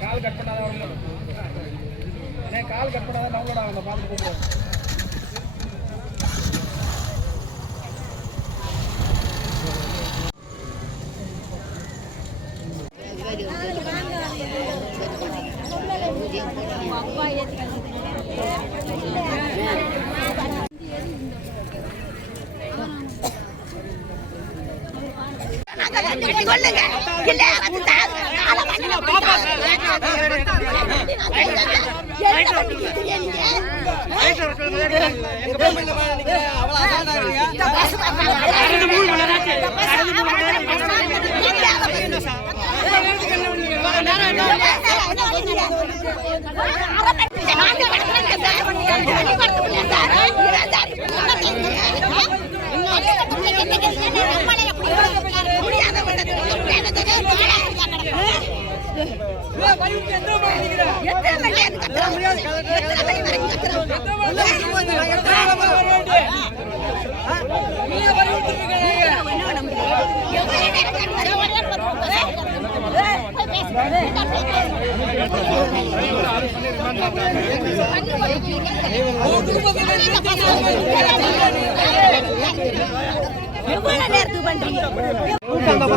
Call cut பண்ணாதான் call cut பண்ணாதான் download ஆகும். பார்த்து கூப்பிடுவோம். எவ்வளவு நேரத்துக்கு பண்றீங்க?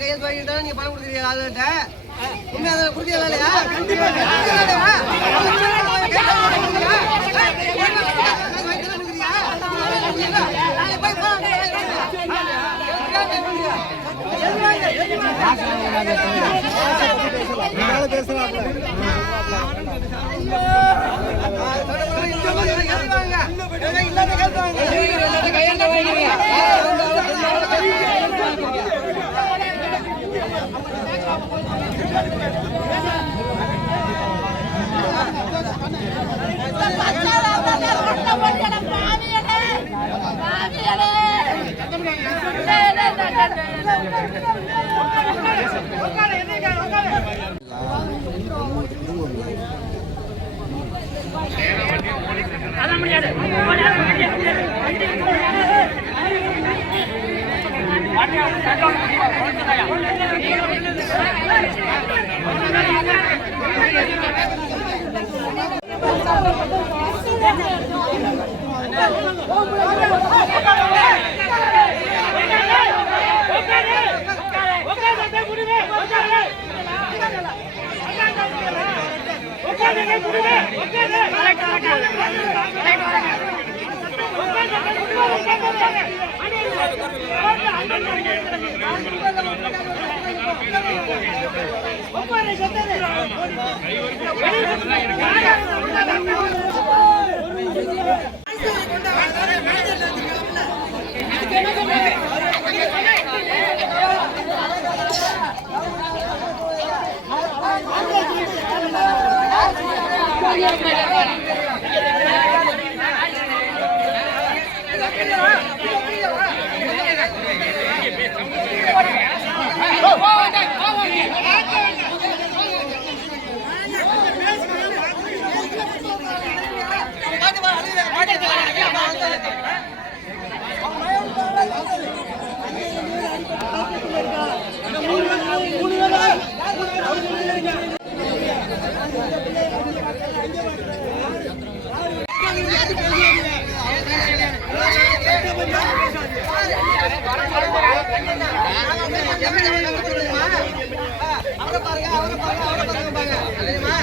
கையெழுத்து வாங்கிட்டா நீங்க பணம் கொடுக்குறீங்க ஆளுகிட்ட உண்மையா அதை கொடுத்தீங்களா இல்லையா? Oh, அவரை பாருங்க அவரை பாருங்க அவரை பாருங்க பாருங்க தெரியுமா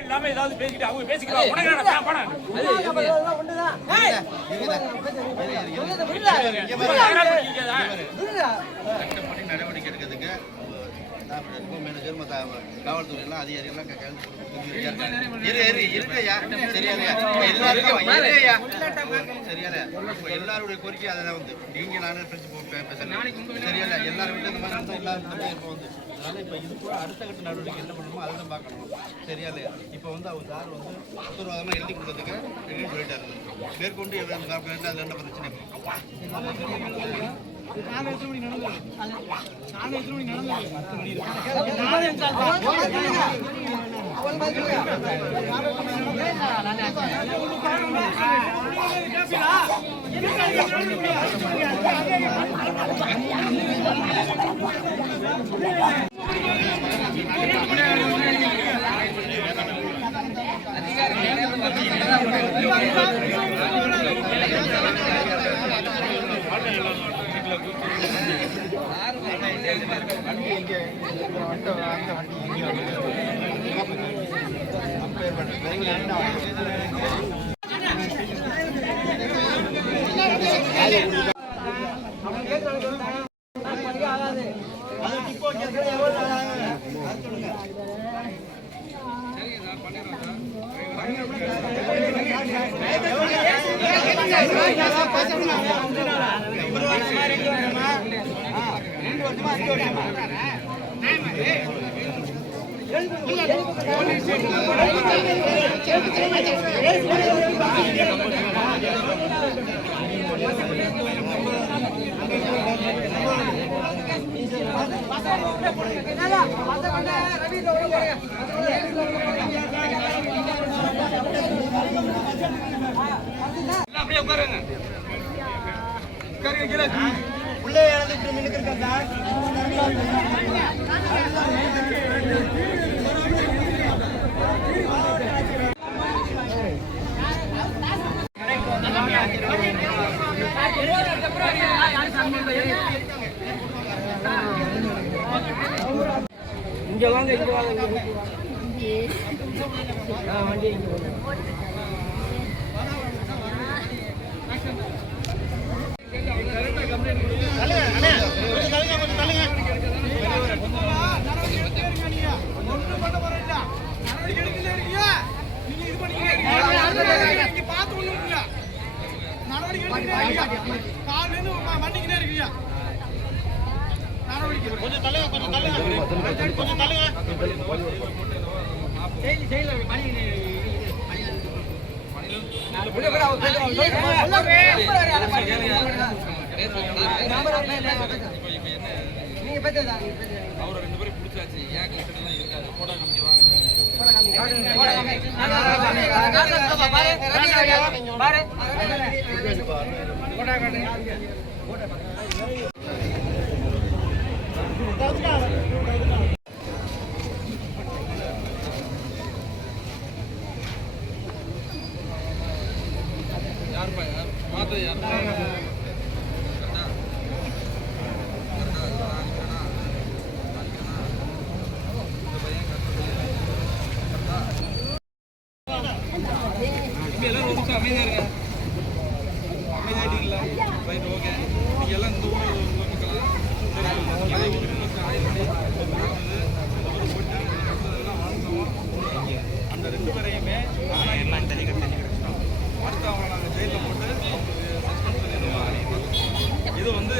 எல்லாமே ஏதாவது பேசிட்டு அவங்க பேசிக்கலாம் உனக்கு பணம் நடவடிக்கை எடுக்கிறதுக்கு மேனேஜர் மற்ற காவல்துறை எல்லாம் அதிகாரிகள் இருக்கையா சரியா எல்லாருக்கும் சரியா எல்லாருடைய கோரிக்கை அதை வந்து நீங்க நானும் பேசணும் சரியா எல்லாரும் விட்டு இந்த மாதிரி இருந்தால் எல்லாரும் இப்போ வந்து அதனால இப்போ இது கூட அடுத்த கட்ட நடவடிக்கை என்ன பண்ணணுமோ அதை தான் பார்க்கணும் சரியா இல்லையா இப்போ வந்து அவர் சார் வந்து உத்தரவாதமாக எழுதி கொடுத்ததுக்கு வெளியே போயிட்டாரு மேற்கொண்டு அதில் என்ன பிரச்சனை இங்க வாங்க வண்டி பார்த்து ஒண்ணு கொஞ்சம் தள்ளுங்க கொஞ்சம் தள்ளுங்க அவரை 2 பேரும் பிடிச்சாச்சு ஏன் கஷ்டம் இருக்காது போட யாருப்பா யார் மாத்த யார் எல்லாரும் ஒரு அமைதியா இருங்க அமைதியாயிட்டீங்களா ரைட் ஓகே நீங்க எல்லாம் இந்த ஊர் மக்களா அந்த 2 பேரையுமே எல்லாம் தனி அடுத்து அவங்க நாங்கள் ஜெயிலில் போட்டு சஸ்பென்ஷன் இது வந்து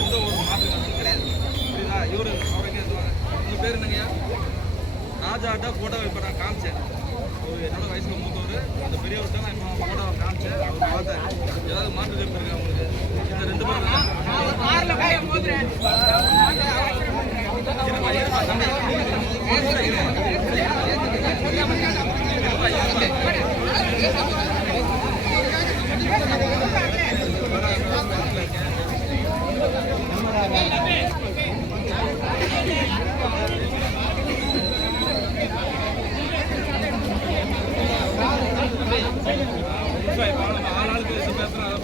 எந்த ஒரு மாற்று கிடையாது புரியுதா இவரு அவருக்கு உங்கள் பேர் என்னங்கய்யா ராஜாட்ட ஃபோட்டோ இப்போ நான் காமிச்சேன் ஒரு என்னோட வயசுல மூத்தவர் அந்த பெரியவர்கிட்ட நான் இப்போ ஃபோட்டோவை காமிச்சேன் அவர் பார்த்தேன் ஏதாவது மாற்று கருத்து இருக்கு அவங்களுக்கு இந்த 2 ஆளாளுக்கு இது பேசுகிறேன்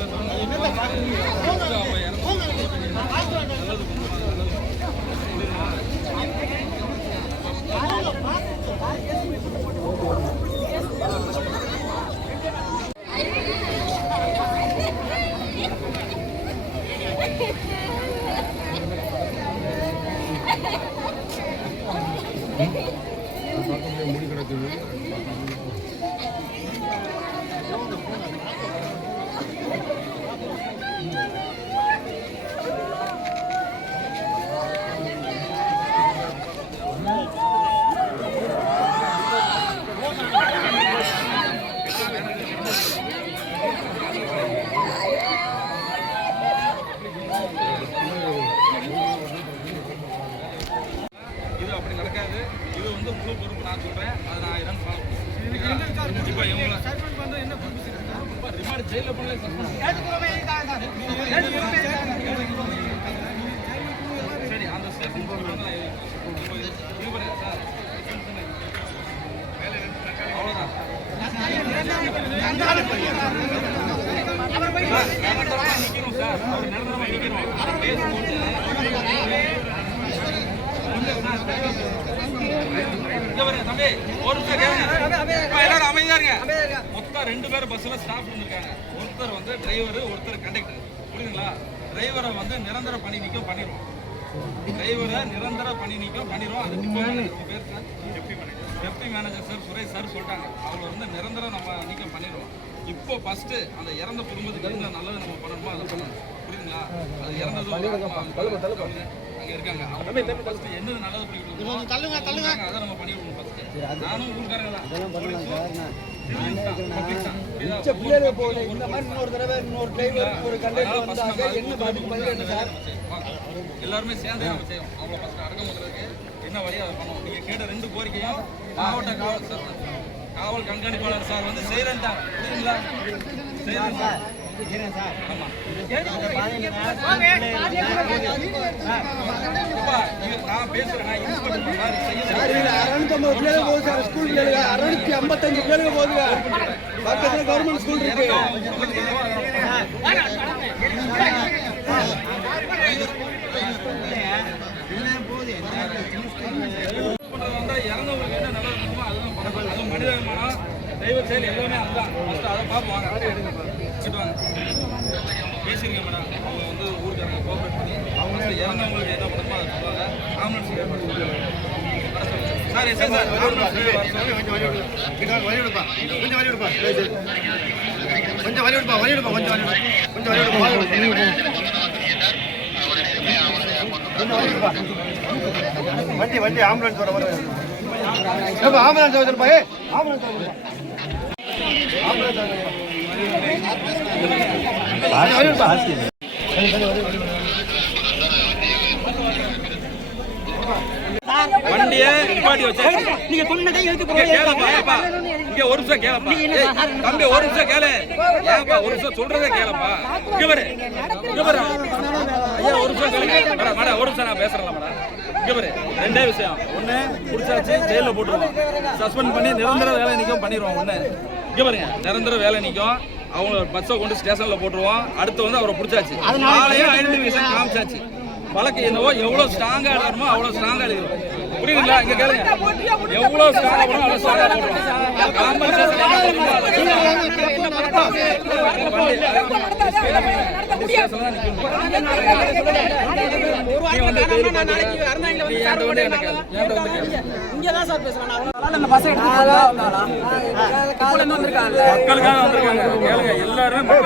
அதை முடி கிடக்குது இது அப்படி நடக்காது இது வந்து முழு பொறுப்பு நான் சொல்றேன் அதை நான் இடம் ஃபாலோ பண்ணுறேன் இப்போ இவங்க ரிமாண்ட் ஜெயிலில் பண்ணல சரி அந்த ஸ்டேஷன் சார் அவ்வளோதான் நிற்கிறோம் சார் அவர் நிரந்தரமாக நிற்கிறோம் பேசும்போது தம்பி ஒரு எல்லாரும் அமைதியா இருங்க மொத்தம் 2 பேர் பஸ்ல ஸ்டாஃப் இருந்திருக்காங்க ஒருத்தர் வந்து டிரைவர் ஒருத்தர் கண்டக்டர் புரியுதுங்களா டிரைவரை வந்து நிரந்தர பணி நீக்கம் பண்ணிடுவோம் டிரைவரை நிரந்தர பணி நீக்கம் பண்ணிடுவோம் அது பேர் sir deputy manager sir Suresh sir சொல்லிட்டாங்க அவங்களை வந்து நிரந்தரம் நம்ம நீக்கம் பண்ணிடுவோம் இப்போ ஃபர்ஸ்ட் அந்த இறந்த குடும்பத்துக்கு என்ன நல்லது நம்ம பண்ணணுமோ அதை பண்ணணும் புரியுதுங்களா அது இறந்தது அங்க இருக்காங்க அவங்க ஃபர்ஸ்ட் என்னது நல்லது பண்ணிட்டு தள்ளுங்க அதை நம்ம பண்ணிடுவோம் ஃபர்ஸ்ட் நானும் ஊர்க்காரங்க தான் எல்லாருமே சேர்ந்து நம்ம செய்வோம் அவங்கள ஃபர்ஸ்ட் அடக்கம் பண்றதுக்கு என்ன வழி அதை பண்ணுவோம் நீங்க கேட்ட 2 கோரிக்கையும் மாவட்ட காவல் கண்காணிப்பாளர் சார் வந்து செய்யறேன்ட்டாங்க புரியுதுங்களா செய்யறேன் சார் ஆமா நான் பேசுறேன் இன்ஸ்பெக்டர் சார் செய்யல 650 பிள்ளைங்க போகுது சார் ஸ்கூல் பிள்ளைங்க 655 பிள்ளைங்க போகுதுங்க பக்கத்துல கவர்மெண்ட் ஸ்கூல் இருக்கு இறந்தவங்களுக்கு என்ன நல்லது பண்ணுமோ அதெல்லாம் பண்ணணும் அதுவும் மனிதர்மானம் தெய்வ செயல் எல்லாமே அதுதான் ஃபஸ்ட்டு அதை பார்ப்போம் வாங்க பேசிருங்க மேடம் அவங்க வந்து ஊருக்காரங்க கோஆப்ரேட் பண்ணி அவங்க இறந்தவங்களுக்கு என்ன பண்ணுமோ அதை சொல்லுவாங்க ambulance sir yes sir ambulance கொஞ்சம் வழி விடுப்பா கொஞ்சம் வழி விடுப்பா கொஞ்சம் வண்டி ஆம்புலன்ஸ் வர ஆம்புலன்ஸ் வந்துருப்பா வண்டியை நிப்பாட்டி வச்சாச்சு. நீங்க சொன்னதை எழுதி இங்க கேளப்பா, ஏப்பா. இங்க ஒரு நிமிஷம் கேளப்பா. ஏய், தம்பி ஒரு நிமிஷம் கேளு. ஏப்பா ஒரு நிமிஷம் சொல்றதே கேளப்பா. இங்க பாரு. ஐயா ஒரு நிமிஷம் கேளுங்க. மேடம் ஒரு நிமிஷம் நான் பேசுறேன் மேடம். இங்க பாரு. ரெண்டே விஷயம். ஒண்ணு புடிச்சாச்சு ஜெயில போட்டுருவோம். சஸ்பெண்ட் பண்ணி நிரந்தர வேலை நீக்கம் பண்ணிடுவோம். ஒண்ணு இங்க பாருங்க, நிரந்தர வேலை நீக்கம். அவங்க பஸ்ஸை கொண்டு ஸ்டேஷன்ல போட்டுருவோம். அடுத்து வந்து அவரை பிடிச்சாச்சு. ஆளையும் ஐடென்டிஃபிகேஷன் காமிச்சாச்சு. வழக்கு என்னவோ எவ்வளவு ஸ்ட்ராங்கா எழுதணுமோ அவ்வளவு ஸ்ட்ராங்கா எழுதிடும். புரியுதுங்களா? இங்க கேளுங்க, எவ்வளவு ஸ்ட்ராங்கா போறோம் அவ்வளவு ஸ்ட்ராங்கா போடுறோம். மக்களுக்காக வந்திருக்காங்க. கேளுங்க, எல்லாருமே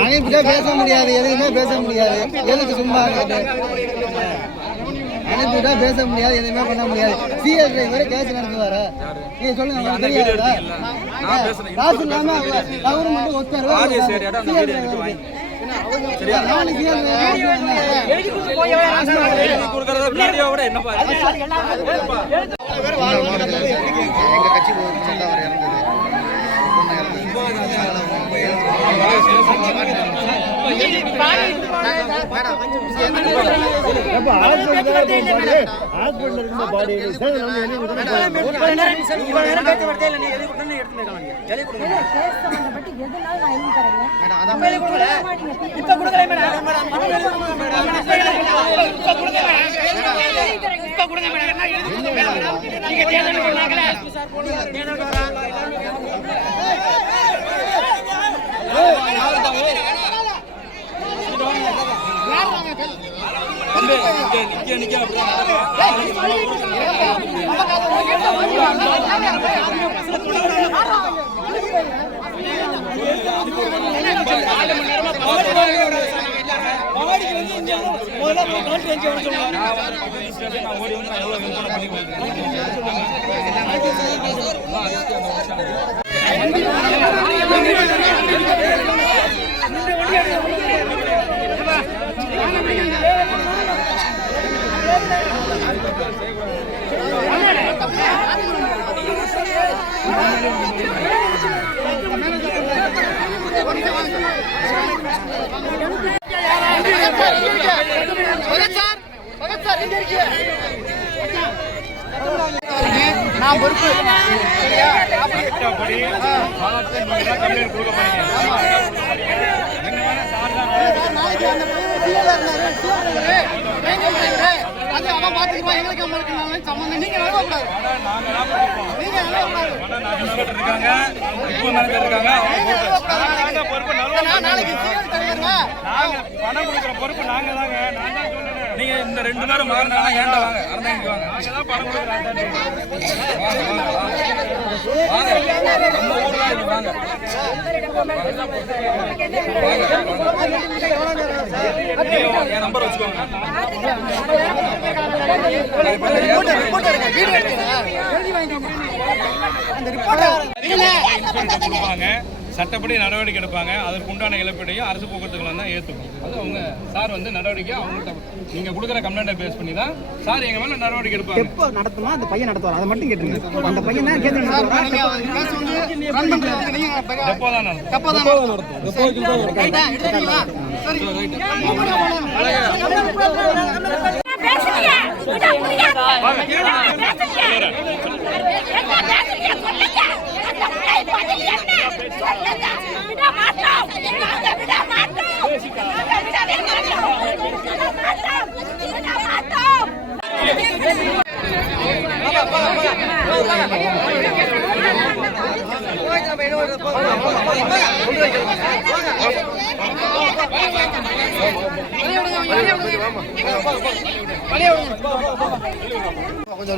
அனுப்பிட்டா பேச முடியாது, எதுவுமே பேச முடியாது. எதுக்கு சும்மா அனுப்பிட்டா பேச முடியாது, எதுவுமே பண்ண முடியாது. சிஎஸ் டிரைவர் கேஸ் நடத்துவாரா? நீங்க சொல்லுங்க, உங்களுக்கு தெரியாதா? காசு இல்லாம அவரு மட்டும் ஒருத்தர் எங்க கட்சி அவர் நான் பொறுப்பு நீங்க இந்த ரெண்டு பேரும் மாறினாலும் ஏன்டா வாங்க அரந்தாங்க வாங்க நாங்க தான் பணம் கொடுக்குறோம் வாங்க நம்ம ஊர்ல இது வாங்க என் நம்பர் வச்சுக்கோங்க சட்டப்படி நடவடிக்கை எடுப்பாங்க. அதற்கு உண்டான இழப்பீடையும் அரசு போக்குவரத்துகள் தான் ஏற்றுக்கும். அது அவங்க சார் வந்து நடவடிக்கை அவங்கள்ட்ட நீங்க கொடுக்குற கம்ப்ளைண்ட்டை பேஸ் பண்ணி தான் சார் எங்க மேல நடவடிக்கை எடுப்பாங்க. எப்போ நடத்துமா அந்த பையன் நடத்துவார், அதை மட்டும் கேட்டுருங்க. அந்த பையன் தான் கேட்டு நடத்துறீங்க. கொஞ்சம்